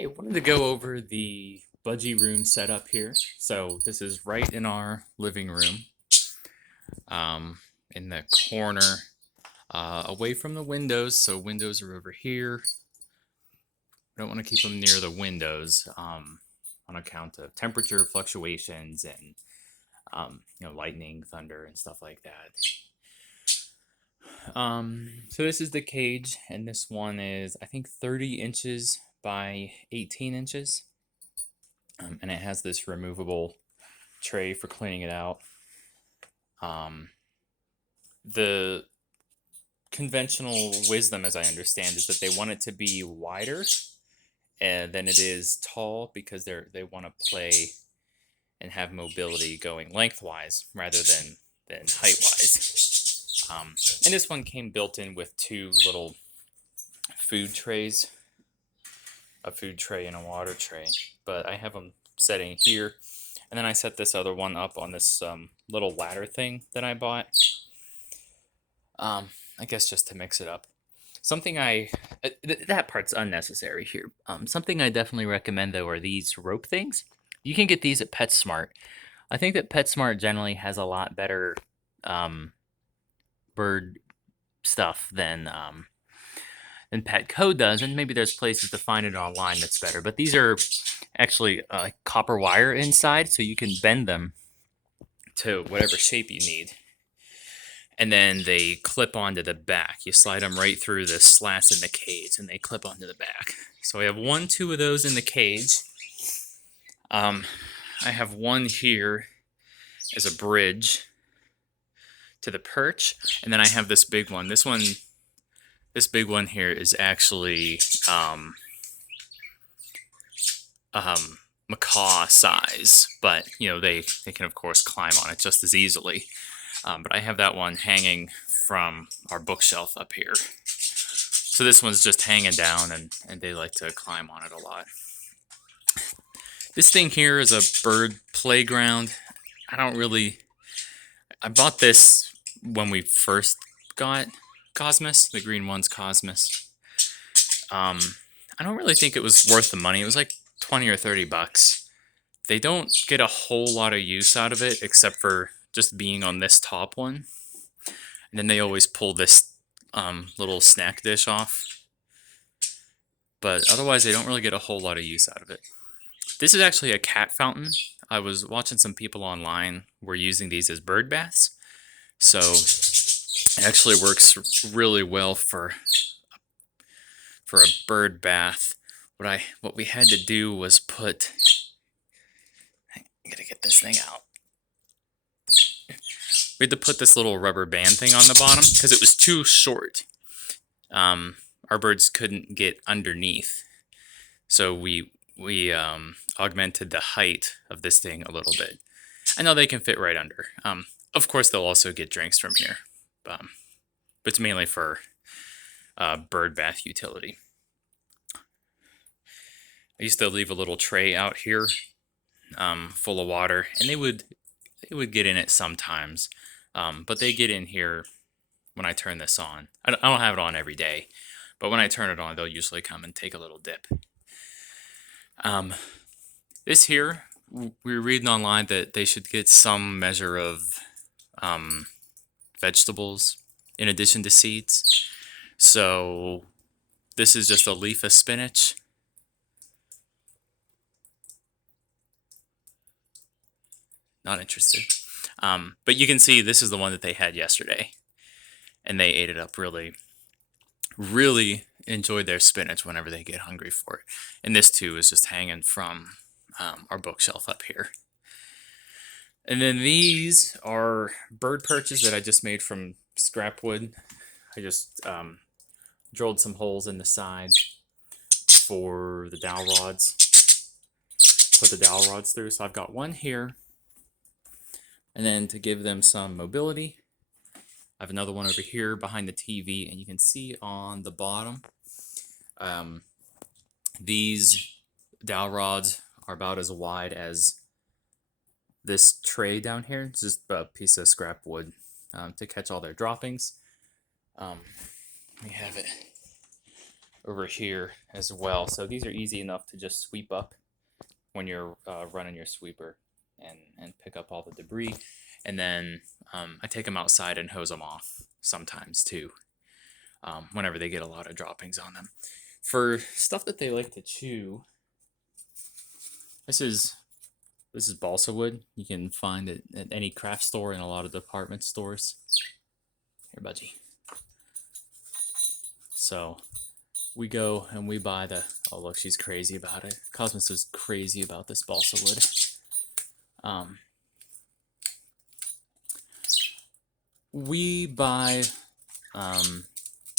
Hey, wanted to go over the Budgie room setup here. So this is right in our living room, um, in the corner, away from the windows. So windows are over here. I don't want to keep them near the windows, on account of temperature fluctuations and lightning, thunder, and stuff like that. So this is the cage, and this one is I think 30 inches by 18 inches. And it has this removable tray for cleaning it out. The conventional wisdom, as I understand, is that they want it to be wider than it is tall because they want to play and have mobility going lengthwise rather than height-wise. And this one came built in with two little food trays, a food tray and a water tray. But I have them setting here, and then I set this other one up on this little ladder thing that I bought. I guess just to mix it up. Something that part's unnecessary here. Something I definitely recommend though are these rope things. You can get these at PetSmart. I think that PetSmart generally has a lot better bird stuff than Petco does, and maybe there's places to find it online that's better. But these are actually copper wire inside, so you can bend them to whatever shape you need. And then they clip onto the back. You slide them right through the slats in the cage, and they clip onto the back. So I have two of those in the cage. I have one here as a bridge to the perch, and then I have this big one. This big one here is actually macaw size, but they can of course climb on it just as easily. But I have that one hanging from our bookshelf up here. So this one's just hanging down, and they like to climb on it a lot. This thing here is a bird playground. I bought this when we first got Cosmos, the green one's Cosmos. I don't really think it was worth the money. It was like 20 or 30 bucks. They don't get a whole lot of use out of it except for just being on this top one. And then they always pull this little snack dish off. But otherwise, they don't really get a whole lot of use out of it. This is actually a cat fountain. I was watching some people online were using these as bird baths. So it actually works really well for a bird bath. What we had to do was put... I gotta get this thing out. We had to put this little rubber band thing on the bottom because it was too short. Our birds couldn't get underneath, so we augmented the height of this thing a little bit. I know they can fit right under. Of course, they'll also get drinks from here, but it's mainly for bird bath utility. I used to leave a little tray out here full of water, and they would get in it sometimes, but they get in here when I turn this on. I don't have it on every day, but when I turn it on, they'll usually come and take a little dip. This here, we were reading online that they should get some measure of vegetables in addition to seeds. So this is just a leaf of spinach. Not interested. But you can see this is the one that they had yesterday, and they ate it up really, really enjoyed their spinach whenever they get hungry for it. And this too is just hanging from our bookshelf up here. And then these are bird perches that I just made from scrap wood. I just drilled some holes in the side for the dowel rods. Put the dowel rods through. So I've got one here. And then to give them some mobility, I have another one over here behind the TV, and you can see on the bottom, these dowel rods are about as wide as this tray down here. It's just a piece of scrap wood to catch all their droppings. Let me have it over here as well. So these are easy enough to just sweep up when you're running your sweeper and pick up all the debris. And then I take them outside and hose them off sometimes too, whenever they get a lot of droppings on them. For stuff that they like to chew, this is balsa wood. You can find it at any craft store and a lot of department stores. Here, Budgie. So we go and we buy the, oh look, she's crazy about it. Cosmos is crazy about this balsa wood. We buy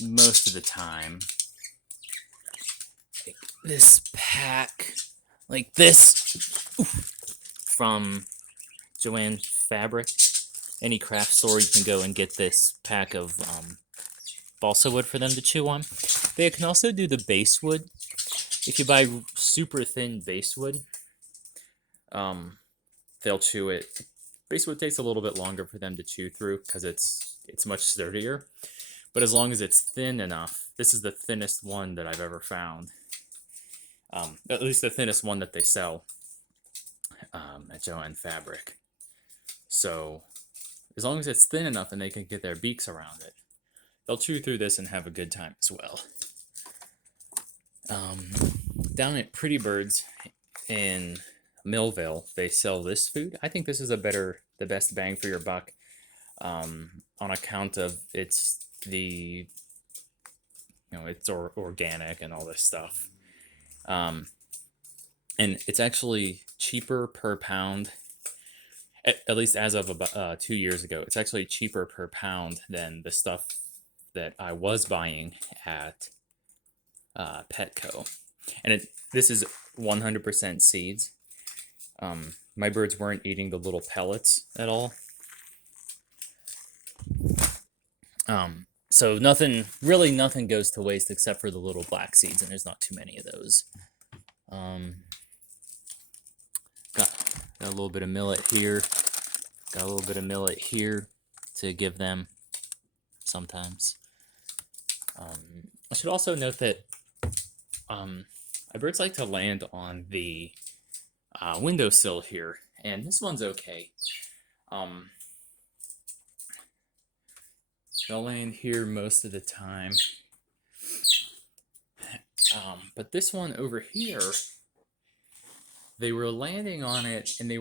most of the time like this pack, like this, from Joann Fabric. Any craft store, you can go and get this pack of balsa wood for them to chew on. They can also do the basswood. If you buy super thin basswood, they'll chew it. Basswood takes a little bit longer for them to chew through because it's much sturdier. But as long as it's thin enough, this is the thinnest one that I've ever found. At least the thinnest one that they sell at Joann Fabric. So as long as it's thin enough and they can get their beaks around it, they'll chew through this and have a good time as well. Down at Pretty Birds in Millville, they sell this food. I think this is the best bang for your buck, on account of it's organic and all this stuff. And it's actually cheaper per pound. At least as of about 2 years ago, it's actually cheaper per pound than the stuff that I was buying at Petco. And this is 100% seeds. My birds weren't eating the little pellets at all. So nothing goes to waste except for the little black seeds, and there's not too many of those. Got a little bit of millet here. Got a little bit of millet here to give them sometimes. I should also note that my birds like to land on the windowsill here, and this one's okay. They'll land here most of the time. But this one over here, they were landing on it, and there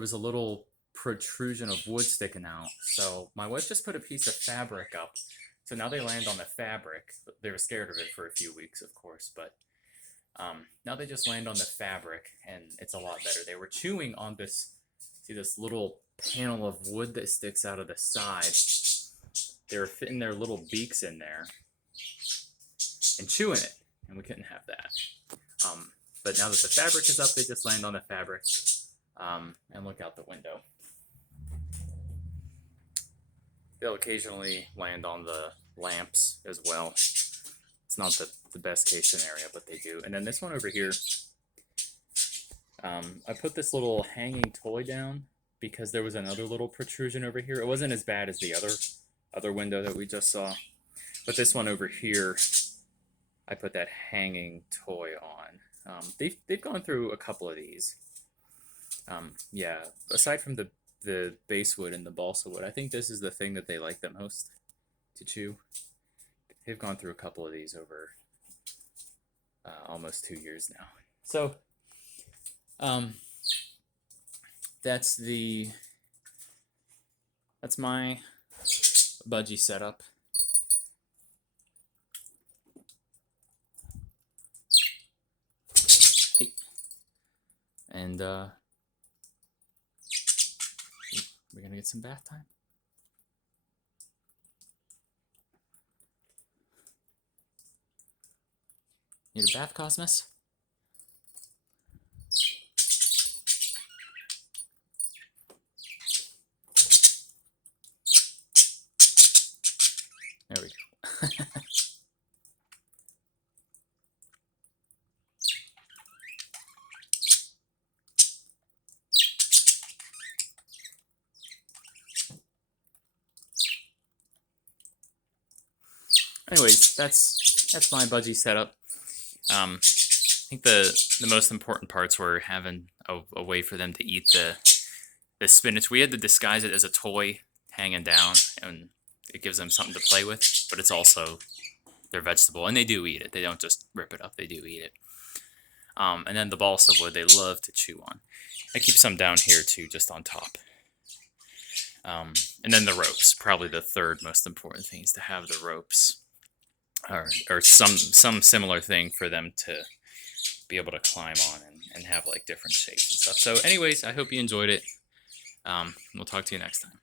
was a little protrusion of wood sticking out. So my wife just put a piece of fabric up. So now they land on the fabric. They were scared of it for a few weeks, of course, but now they just land on the fabric, and it's a lot better. They were chewing on this, see this little panel of wood that sticks out of the side. They were fitting their little beaks in there and chewing it, and we couldn't have that. But now that the fabric is up, they just land on the fabric and look out the window. They'll occasionally land on the lamps as well. It's not the best case scenario, but they do. And then this one over here, I put this little hanging toy down because there was another little protrusion over here. It wasn't as bad as the other window that we just saw, but this one over here, I put that hanging toy on. They've gone through a couple of these. Yeah, aside from the basswood and the balsa wood, I think this is the thing that they like the most to chew. They've gone through a couple of these over almost 2 years now. So that's my Budgie setup. Hey. And we're gonna get some bath time. Need a bath, Cosmos? There we go. Anyways, that's that's my budgie setup. I think the most important parts were having a way for them to eat the spinach. We had to disguise it as a toy hanging down, and it gives them something to play with, but it's also their vegetable, and they do eat it. They don't just rip it up, they do eat it. And then the balsa wood they love to chew on. I keep some down here too, just on top. And then the ropes, probably the third most important thing is to have the ropes, or some similar thing for them to be able to climb on and have like different shapes and stuff. So anyways, I hope you enjoyed it. We'll talk to you next time.